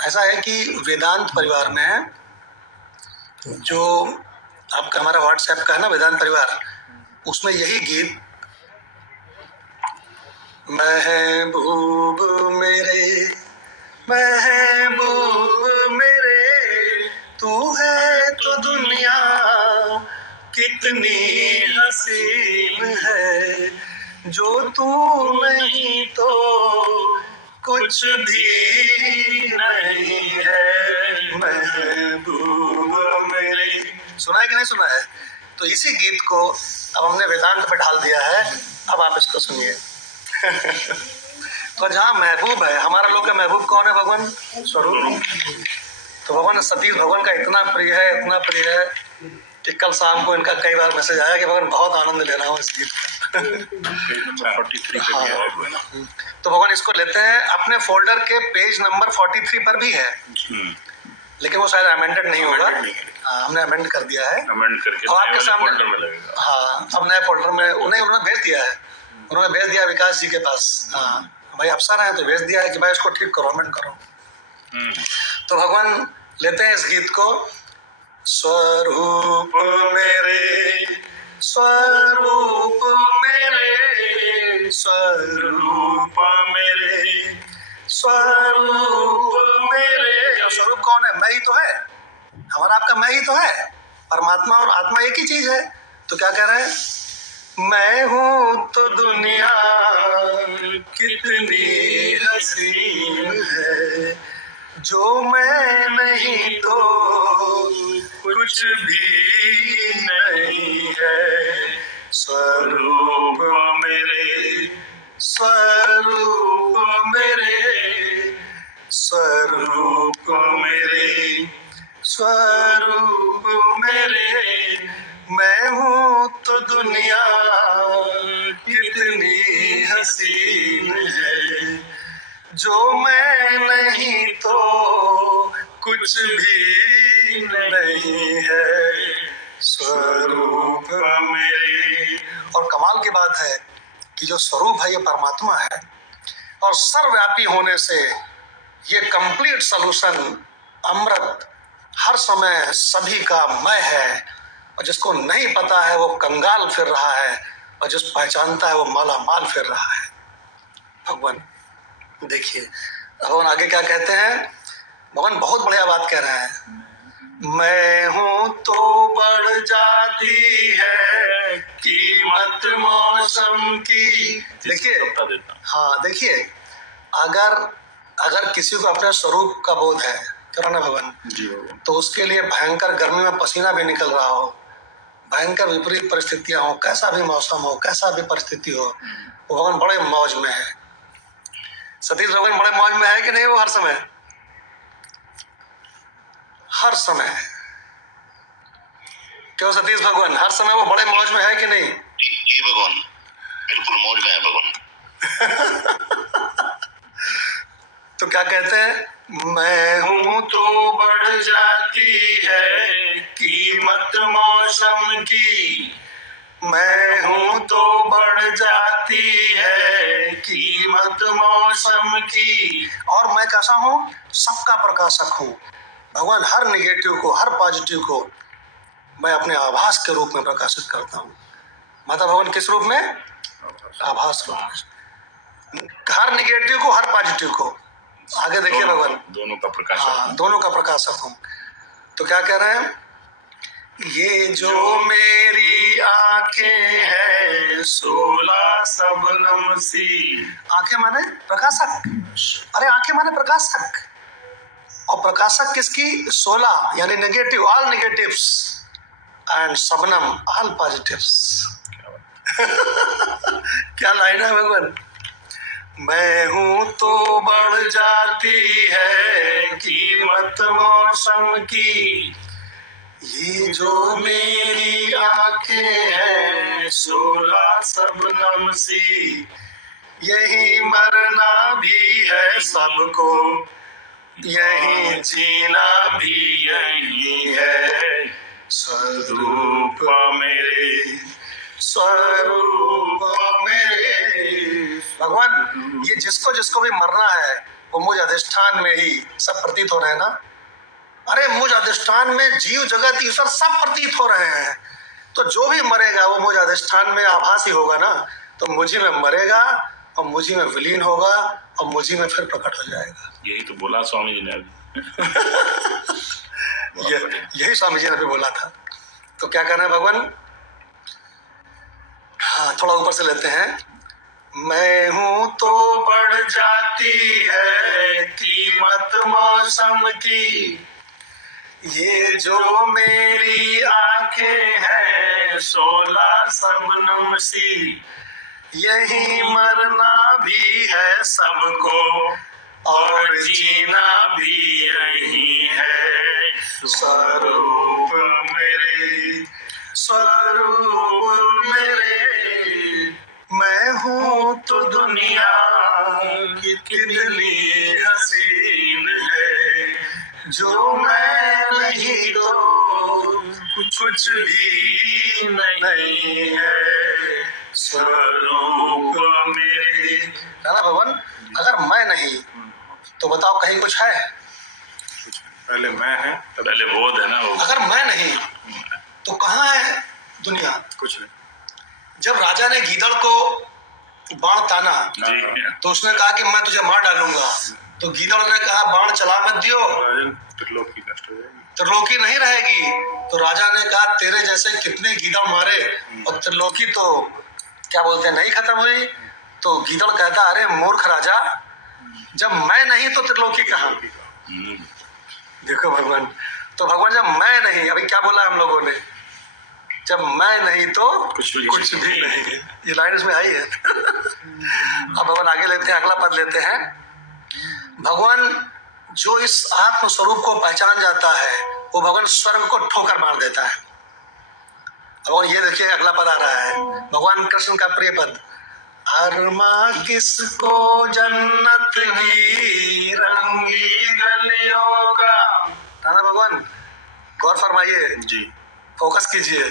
ऐसा है कि वेदांत परिवार में जो आपका हमारा व्हाट्सएप का है ना वेदांत परिवार, उसमें यही गीत महबूब मेरे महबूब मेरे तू है तो दुनिया कितनी हसीन है, जो तू नहीं तो कुछ भी नहीं है महबूब मेरे। सुना है कि नहीं सुना है? तो इसी गीत को अब हमने वेदांत पे ढाल दिया है, अब आप इसको सुनिए। तो जहाँ महबूब है, हमारा लोग का महबूब कौन है? भगवान स्वरूप। तो भगवान सतीश भगवान का इतना प्रिय है, इतना प्रिय है कि कल शाम को इनका कई बार मैसेज आया कि भगवान बहुत आनंद ले रहा हूँ इस गीत का। 43 पे भी है। तो भगवान इसको लेते हैं, अपने फोल्डर के पेज नंबर 43 पर भी है, लेकिन वो शायद अमेंडेड नहीं होगा। हमने अमेंड कर दिया है, अमेंड करके और आपके सामने फोल्डर में लगेगा। हाँ, अब नए फोल्डर में उन्होंने भेज दिया है, उन्होंने भेज दिया विकास जी के पास। हाँ भाई अफसर है तो भेज दिया है कि भाई इसको ठीक करो, अमेंड करो। तो भगवान लेते हैं इस गीत को। स्वरूप मेरे स्वरूप मेरे स्वरूप मेरे स्वरूप मेरे। स्वरूप कौन है? मैं ही तो है, हमारा आपका मैं ही तो है। परमात्मा और आत्मा एक ही चीज है। तो क्या कह रहे हैं? मैं हूं तो दुनिया कितनी हसीन है, जो मैं नहीं तो कुछ भी नहीं है स्वरूप मेरे स्वरूप मेरे स्वरूप मेरे स्वरूप मेरे। मैं हूँ तो दुनिया कितनी हसीन है, जो मैं नहीं तो कुछ भी नहीं है स्वरूप मेरे। और कमाल की बात है कि जो स्वरूप है ये परमात्मा है, और सर्वव्यापी होने से ये कंप्लीट सॉल्यूशन अमृत हर समय सभी का मैं है। और जिसको नहीं पता है वो कंगाल फिर रहा है, और जिस पहचानता है वो माला माल फिर रहा है। भगवान देखिए भगवान आगे क्या कहते हैं। भगवान बहुत बढ़िया बात कह रहे हैं। मैं हूं तो बढ़ जाती है कीमत मौसम की। देखिए हाँ, देखिए अगर किसी को अपने स्वरूप का बोध है क्या ना भगवान जी, तो उसके लिए भयंकर गर्मी में पसीना भी निकल रहा हो, भयंकर विपरीत परिस्थितियां हो, कैसा भी मौसम हो, कैसा भी परिस्थिति हो, वो भगवान बड़े मौज में है। सतीश भगवान बड़े मौज में है कि नहीं? वो हर समय क्यों सतीश भगवान हर समय वो बड़े मौज में है कि नहीं? जी भगवान बिल्कुल मौज में है भगवान। तो क्या कहते हैं? मैं हूं तो बढ़ जाती है कीमत मौसम की, मैं हूं तो बढ़ जाती है कीमत मौसम की, और मैं कैसा हूं? सबका प्रकाशक हूं। भगवान हर निगेटिव को, हर पॉजिटिव को मैं अपने आभास के रूप में प्रकाशित करता हूं। माता भगवान किस रूप में? आभास रूप में। हर निगेटिव को, हर पॉजिटिव को। आगे देखिए भगवान दोनों का प्रकाशक। हाँ, दोनों का प्रकाशक हूं। तो क्या कह रहे हैं? ये जो मेरी आंखें हैं 16 शबनम सी। आंखें माने प्रकाशक। अरे आंखें माने प्रकाशक, और प्रकाशक किसकी? 16 यानी negative, all negatives, and Shabnam all positives. क्या लाइन है भगवान? मैं हूं तो बढ़ जाती है कीमत मौसम की, ये जो मेरी आंखें हैं 16 शबनम सी, यही मरना भी है सबको, यही जीना भी यही है स्वरूप मेरे स्वरूप मेरे। भगवान ये जिसको जिसको भी मरना है वो मुझ अधिष्ठान में ही सब प्रतीत हो रहे हैं ना। अरे मुझ अधिष्ठान में जीव जगत ईश्वर सब प्रतीत हो रहे हैं, तो जो भी मरेगा वो मुझ अधिष्ठान में आभास ही होगा ना, तो मुझी में मरेगा और मुझी में विलीन होगा और मुझी में फिर प्रकट हो जाएगा। यही तो बोला स्वामी जी ने अभी। यही स्वामी जी ने भी बोला था। तो क्या कहना है भगवान? हाँ, थोड़ा ऊपर से लेते हैं। मैं हूं तो बढ़ जाती है कीमत मौसम की, ये जो मेरी आंखें हैं 16 शबनम सी, यही मरना भी है सबको और जीना भी यही है। स्वरूप मेरे, स्वरूप मेरे, मैं हूँ तो दुनिया कितनी हसीन है, जो मैं नहीं तो कुछ भी नहीं है। स्वरूप मेरे, ना भगवान, अगर मैं नहीं तो बताओ कहीं कुछ है? पहले मैं है, पहले बोध है ना वो। अगर मैं नहीं तो कहाँ है दुनिया? कुछ नहीं। जब राजा ने गीदड़ को बाण ताना तो उसने कहा कि मैं तुझे मार डालूंगा, तो गीदड़ ने कहा बाण चला मत दियो, राजन त्रिलोकी नष्ट हो जाएगी, त्रिलोकी नहीं रहेगी। तो राजा ने कहा तेरे जैसे कितने गीदड़ मारे और त्रिलोकी तो क्या बोलते हैं नहीं खत्म हुई। तो गीदड़ कहता अरे मूर्ख राजा, जब मैं नहीं तो त्रिलोकी कहाँ? देखो भगवान, तो भगवान जब मैं नहीं, अभी क्या बोला हम लोगों ने, जब मैं नहीं तो कुछ भी नहीं है। ये लाइन इसमें आई है। अब भगवान आगे लेते हैं, अगला पद लेते हैं। भगवान जो इस आत्म स्वरूप को पहचान जाता है वो भगवान स्वर्ग को ठोकर मार देता है। भगवान ये देखिए अगला पद आ रहा है, भगवान कृष्ण का प्रिय पद। अरमा किसको जन्नत की रंगी गलियों का, राणा भगवान गौर फरमाइए जी, फोकस कीजिए।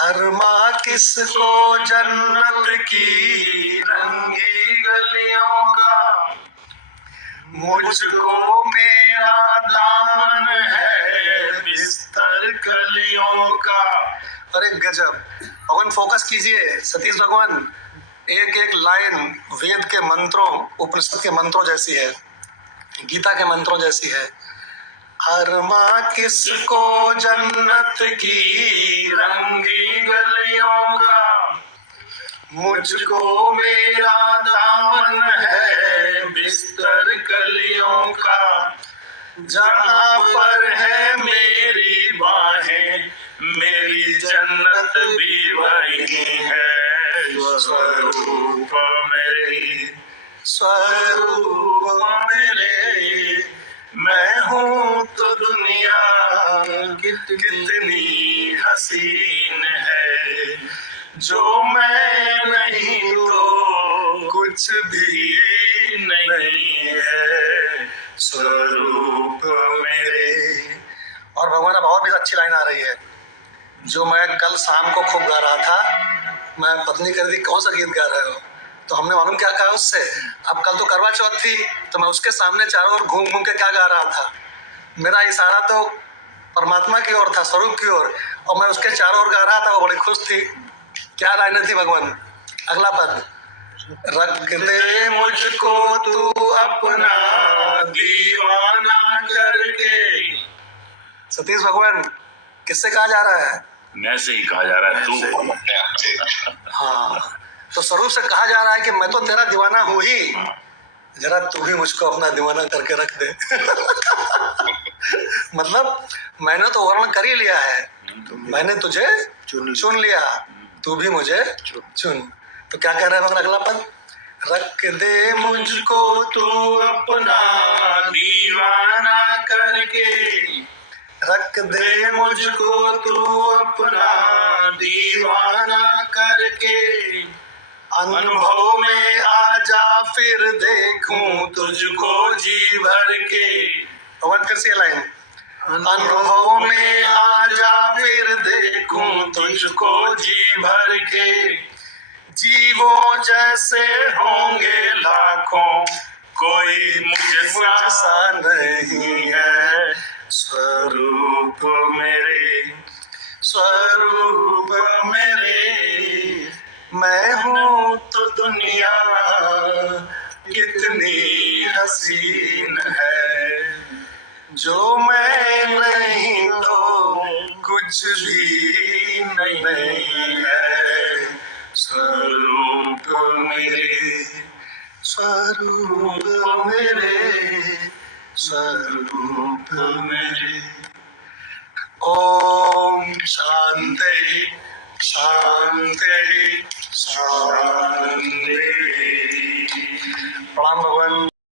अरमा किसको जन्नत की रंगी गलियों का, मुझको मेरा दामन है बिस्तर कलियों का। अरे गजब भगवान, फोकस कीजिए सतीश भगवान, एक एक लाइन वेद के मंत्रों, उपनिषद के मंत्रों जैसी है, गीता के मंत्रों जैसी है। अरमा किसको जन्नत की रंगी गलियों का, मुझको मेरा दामन है बिस्तर कलियों का, जहाँ पर है मेरी बाहें मेरी जन्नत भी वही है। स्वरूप मेरे, स्वरूप मेरे, मैं हूँ तो दुनिया कितनी हसीन है, जो मैं नहीं तो कुछ भी नहीं है। स्वरूप मेरे। और भगवान अब और भी अच्छी लाइन आ रही है, जो मैं कल शाम को खूब गा रहा था। मैं पत्नी कह रही थी कौन सा गीत गा रहे हो, तो हमने मालूम क्या कहा उससे, अब कल तो करवा चौथ थी तो मैं उसके सामने चारों ओर घूम घूम के क्या गा रहा था, मेरा इशारा तो परमात्मा की ओर था, स्वरूप की ओर, और मैं उसके चारों ओर गा रहा था। वो बड़ी खुश थी। क्या लाइनें थी भगवान? अगला पद, रख दे मुझको तू अपना दीवाना करके। सतीश भगवान किससे कहा जा रहा है? मैं से ही कहा जा रहा है तू। हाँ, तो स्वरूप से कहा जा रहा है कि मैं तो तेरा दीवाना हूँ ही, जरा तू भी मुझको अपना दीवाना करके रख दे। मतलब मैंने तो वर्णन कर ही लिया है, मैंने तुझे चुन लिया, तू भी मुझे चुन। तो क्या कह रहा है भगवान अगला पद, रख दे मुझको तू अपना दीवाना करके, रख दे मुझको तू अपना दीवाना करके, अनुभव में आ जा फिर देखूं तुझको जी भर के। भगवान फिर से लाइन, अनुभव में आ जा फिर देखूं तुझको जी भर के, जीवों जैसे होंगे लाखों कोई मुझसा नहीं है स्वरूप मेरे, स्वरूप मेरे। मैं हूँ तो दुनिया कितनी हसीन है, जो मैं नहीं तो कुछ भी नहीं है। स्वरूप मेरे, स्वरूप मेरे, स्वरूप मेरे। ओम शांति शांति शांति। प्रणाम भगवान।